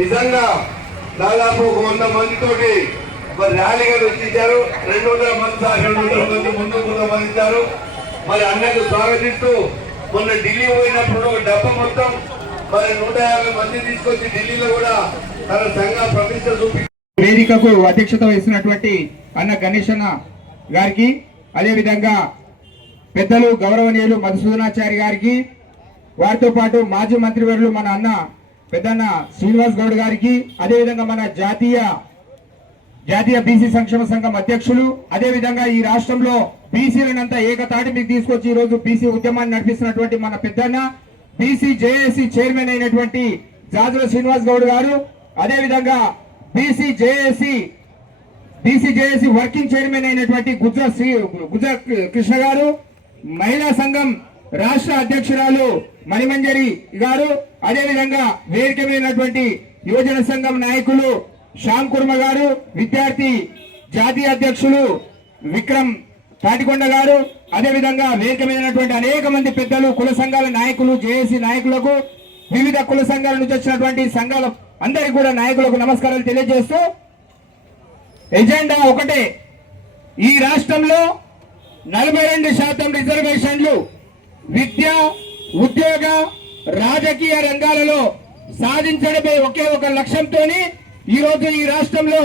నిజంగా దాదాపు 100 మందితోటి ర్యాలీగా వెచ్చించారు. 200 మంది ముందు మందించారు. మరి అన్నకు స్వాగతిస్తూ మొన్న ఢిల్లీ పోయినప్పుడు ఒక డబ్బా మొత్తం మరి 150 మంది తీసుకొచ్చి ఢిల్లీలో కూడా తన సంఘ ప్రతిష్ట చూపి వేదికకు అధ్యక్షత వహిస్తున్నటువంటి అన్న గణేష్ అన్న గారికి, అదేవిధంగా పెద్దలు గౌరవనీయులు మధుసూదనాచారి గారికి, వారితో పాటు మాజీ మంత్రివర్యులు మన అన్న పెద్దన్న శ్రీనివాస్ గౌడ్ గారికి, అదేవిధంగా మన జాతీయ బీసీ సంక్షేమ సంఘం అధ్యక్షులు, అదేవిధంగా ఈ రాష్ట్రంలో బీసీలనంతా ఏకతాటి మీకు తీసుకొచ్చి ఈ రోజు బీసీ ఉద్యమాన్ని నడిపిస్తున్నటువంటి మన పెద్దన్న బీసీ జేఏసీ చైర్మన్ అయినటువంటి జాజుల శ్రీనివాస్ గౌడ్ గారు, అదేవిధంగా బీసీ జేఏసీ వర్కింగ్ చైర్మన్ అయినటువంటి గుజ్జ కృష్ణ గారు, మహిళా సంఘం రాష్ట్ర అధ్యక్షురాలు మణిమంజరి గారు, అదేవిధంగా వేదిక మీదటువంటి యువజన సంఘం నాయకులు శ్యామ్ కుర్మ గారు, విద్యార్థి జాతీయ అధ్యక్షులు విక్రమ్ తాటికొండ గారు, అదేవిధంగా వేదిక మీదటువంటి అనేక మంది పెద్దలు, కుల సంఘాల నాయకులు, జేఏసీ నాయకులకు, వివిధ కుల సంఘాల నుంచి వచ్చినటువంటి సంఘాల అందరికీ కూడా నాయకులకు నమస్కారాలు తెలియజేస్తూ, ఎజెండా ఒకటే, ఈ రాష్ట్రంలో 42% రిజర్వేషన్లు విద్య, ఉద్యోగ, రాజకీయ రంగాలలో సాధించడమే ఒకే ఒక లక్ష్యంతో ఈ రోజు ఈ రాష్ట్రంలో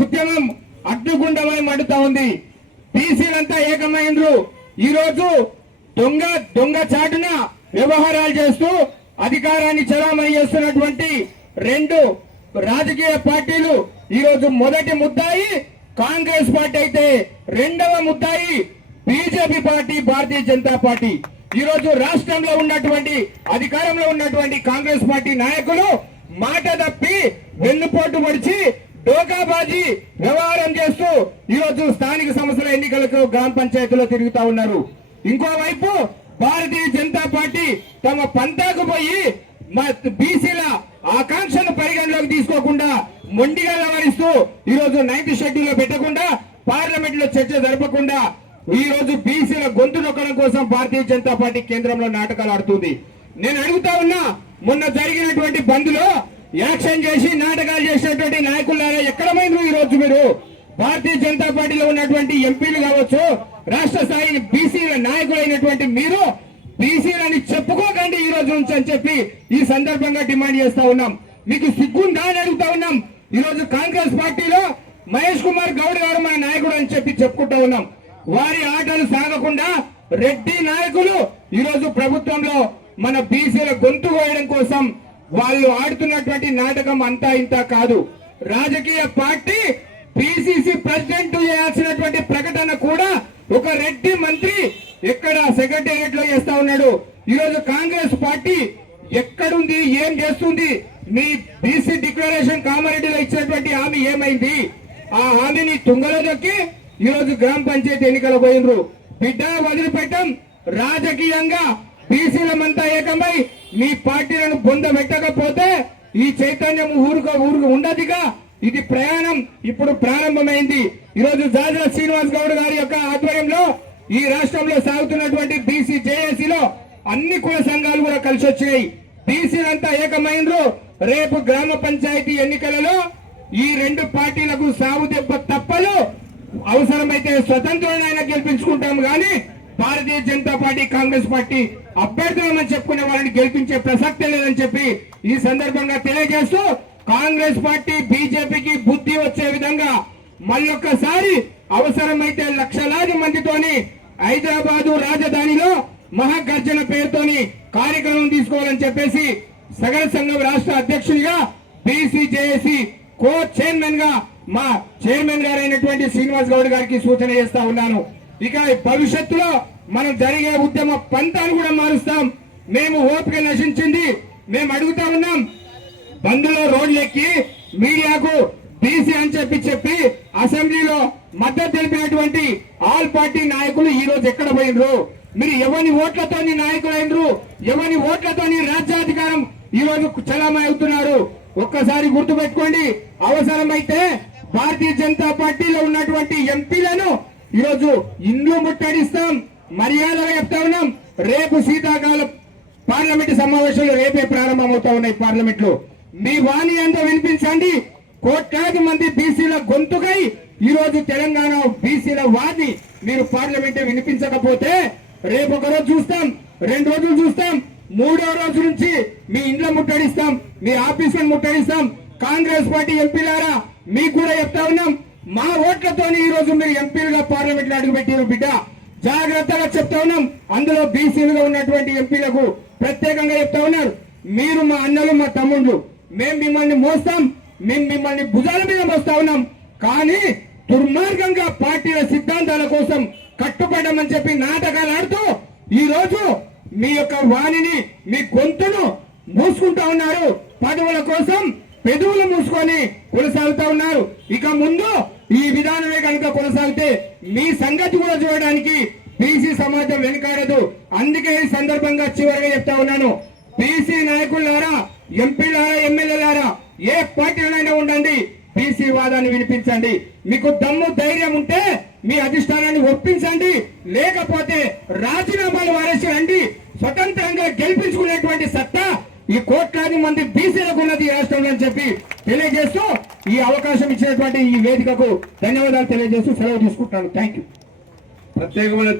ఉద్యమం అడ్డుగుండమై మండుతా ఉంది. బీసీలంతా ఏకమైండ్రు. ఈ రోజు దొంగ చాటున వ్యవహారాలు చేస్తూ అధికారాన్ని చలామణి చేస్తున్నటువంటి 2 రాజకీయ పార్టీలు ఈ రోజు మొదటి ముద్దాయి కాంగ్రెస్ పార్టీ అయితే, రెండవ ముద్దాయి BJP party, Bharatiya Janata party. ఈ రోజు రాష్ట్రంలో ఉన్నటువంటి అధికారంలో ఉన్నటువంటి కాంగ్రెస్ పార్టీ నాయకులు మాట తప్పి వెన్నుపోటు పొడిచి డోకాబాజీ వ్యవహారం చేస్తూ ఈ రోజు స్థానిక సంస్థల ఎన్నికలకు గ్రామ పంచాయతీలో తిరుగుతా ఉన్నారు. ఇంకోవైపు భారతీయ జనతా పార్టీ తమ పంతాకు పోయి బీసీల ఆకాంక్షను పరిగణలోకి తీసుకోకుండా మొండిగా వ్యవహరిస్తూ ఈ రోజు 9th షెడ్యూల్ లో పెట్టకుండా, పార్లమెంట్ లో చర్చ జరపకుండా ఈ రోజు బీసీల గొంతు నొక్కడం కోసం భారతీయ జనతా పార్టీ కేంద్రంలో నాటకాలు ఆడుతుంది. నేను అడుగుతా ఉన్నా, మొన్న జరిగినటువంటి బంద్లో యాక్షన్ చేసి నాటకాలు చేసినటువంటి నాయకులారా ఎక్కడమైంది? ఈ రోజు మీరు భారతీయ జనతా పార్టీలో ఉన్నటువంటి ఎంపీలు కావచ్చు, రాష్ట్ర స్థాయి బీసీల నాయకులైనటువంటి మీరు బీసీలని చెప్పుకోకండి ఈ రోజు నుంచి అని చెప్పి ఈ సందర్భంగా డిమాండ్ చేస్తా ఉన్నాం. మీకు సిగ్గుందా అని అడుగుతా ఉన్నాం. ఈ రోజు కాంగ్రెస్ పార్టీలో మహేష్ కుమార్ గౌడ్ గారు మన నాయకుడు అని చెప్పి చెప్పుకుంటా ఉన్నాం. వారి ఆటలు సాగకుండా రెడ్డి నాయకులు ఈ రోజు ప్రభుత్వంలో మన బీసీల గొంతు కోయడం కోసం వాళ్ళు ఆడుతున్నటువంటి నాటకం అంతా ఇంత కాదు. రాజకీయ పార్టీ పిసిసి ప్రెసిడెంట్ చేయాల్సినటువంటి ప్రకటన కూడా ఒక రెడ్డి మంత్రి ఎక్కడ సెక్రటేరియట్ లో చేస్తా ఉన్నాడు. ఈ రోజు కాంగ్రెస్ పార్టీ ఎక్కడుంది, ఏం చేస్తుంది? మీ బీసీ డిక్లరేషన్ కామారెడ్డిలో ఇచ్చినటువంటి హామీ ఏమైంది? ఆ హామీని తుంగలో దొక్కి ఈ రోజు గ్రామ పంచాయతీ ఎన్నికలు పోయినరు. బిడ్డ వదిలిపెట్టం. రాజకీయంగా బీసీలమంతా ఏకమై మీ పార్టీలను బొంద పెట్టకపోతే ఈ చైతన్యం ఊరుకు ఉండదుగా. ఇది ప్రయాణం ఇప్పుడు ప్రారంభమైంది. ఈ రోజు జాజుల శ్రీనివాస్ గౌడ్ గారి యొక్క ఆధ్వర్యంలో ఈ రాష్ట్రంలో సాగుతున్నటువంటి బీసీ జేఏసీలో అన్ని కుల సంఘాలు కూడా కలిసి వచ్చాయి. బీసీలంతా ఏకమైనరు. రేపు గ్రామ పంచాయతీ ఎన్నికలలో ఈ రెండు పార్టీలకు సాగు దెబ్బ తప్పలు. అవసరమైతే స్వతంత్రాన్ని గెలిపించుకుంటాం గాని భారతీయ జనతా పార్టీ కాంగ్రెస్ పార్టీ అభ్యర్థులను చెప్పుకునే వాళ్ళని గెలిపించే ప్రసక్తే లేదని చెప్పి ఈ సందర్భంగా తెలియజేస్తూ కాంగ్రెస్ పార్టీ బీజేపీకి బుద్ధి వచ్చే విధంగా మళ్ళొక్కసారి అవసరమైతే లక్షలాది మందితోని హైదరాబాదు రాజధానిలో మహాగర్జన పేరుతోని కార్యక్రమం తీసుకోవాలని చెప్పేసి సగర సంఘం రాష్ట్ర అధ్యక్షుడిగా బీసీజేఏసీ కో చైర్మన్ గా మా చైర్మన్ గారైనటువంటి శ్రీనివాస్ గౌడ్ గారికి సూచన చేస్తా ఉన్నాను. ఇక భవిష్యత్తులో మనం జరిగే ఉద్యమ పంతాలు కూడా మారుస్తాం. మేము ఓపిక నశించింది. మేము అడుగుతా ఉన్నాం, బంద్లో రోడ్లెక్కి మీడియాకు బీసీ అని చెప్పి అసెంబ్లీలో మద్దతు తెలిపినటువంటి ఆల్ పార్టీ నాయకులు ఈ రోజు ఎక్కడ పోయినరు? మీరు ఎవరి ఓట్లతోని నాయకులైనరు? ఎవరి ఓట్లతోని రాజ్యాధికారం ఈ రోజు చలామణి అవుతున్నారు? ఒక్కసారి గుర్తు పెట్టుకోండి. అవసరమైతే భారతీయ జనతా పార్టీలో ఉన్నటువంటి ఎంపీలను ఈరోజు ఇండ్లు ముట్టడిస్తాం. మర్యాదగా చెప్తా ఉన్నాం. రేపు శీతాకాల పార్లమెంట్ సమావేశాలు రేపే ప్రారంభమవుతా ఉన్నాయి. పార్లమెంట్ లో మీ వాణి అంతా వినిపించండి. కోట్లాది మంది బీసీల గొంతుకై ఈ రోజు తెలంగాణ బీసీల వాణి మీరు పార్లమెంట్ వినిపించకపోతే రేపు ఒక రోజు చూస్తాం, 2 రోజులు చూస్తాం, 3వ రోజు నుంచి మీ ఇండ్ల ముట్టడిస్తాం, మీ ఆఫీసులను ముట్టడిస్తాం. కాంగ్రెస్ పార్టీ ఎంపీలారా మీకు కూడా చెప్తా ఉన్నాం, మా ఓట్లతోని ఈ రోజు మీరు ఎంపీలుగా పార్లమెంట్ లో అడుగుపెట్టారు బిడ్డ. జాగ్రత్తగా చెప్తా ఉన్నాం. అందులో బీసీలుగా ఉన్నటువంటి ఎంపీలకు ప్రత్యేకంగా చెప్తా ఉన్నారు, మీరు మా అన్నలు మా తమ్ముళ్ళు, మేము మిమ్మల్ని మోస్తాం, మేము మిమ్మల్ని భుజాల మీద మోస్తా ఉన్నాం. కానీ దుర్మార్గంగా పార్టీల సిద్ధాంతాల కోసం కట్టుబడమని చెప్పి నాటకాలు ఆడుతూ ఈ రోజు మీ యొక్క వాణిని, మీ గొంతును మూసుకుంటా ఉన్నారు. పదవుల కోసం పెదవులు మూసుకొని కొనసాగుతా ఉన్నారు. ఇక ముందు ఈ విధానమే కనుక కొనసాగితే మీ సంగతి కూడా చూడడానికి బీసీ సమాజం వెనుకాడదు. అందుకే ఈ సందర్భంగా చివరిగా చెప్తా ఉన్నాను, బీసీ నాయకులారా, ఎంపీలారా, ఎమ్మెల్యేలారా, ఏ పార్టీలోనైనా ఉండండి, బీసీ వాదాన్ని వినిపించండి. మీకు దమ్ము ధైర్యం ఉంటే మీ అధిష్టానాన్ని ఒప్పించండి, లేకపోతే రాజీనామాలు వారేసి రండి. స్వతంత్రంగా గెలిపించుకునేటువంటి సత్తా ఈ కోట్లాది మంది బీసీలకు ఉన్నది రాష్ట్రంలో అని చెప్పి తెలియజేస్తూ ఈ అవకాశం ఇచ్చినటువంటి ఈ వేదికకు ధన్యవాదాలు తెలియజేస్తూ సెలవు తీసుకుంటాను. Thank you. ప్రత్యేకమైన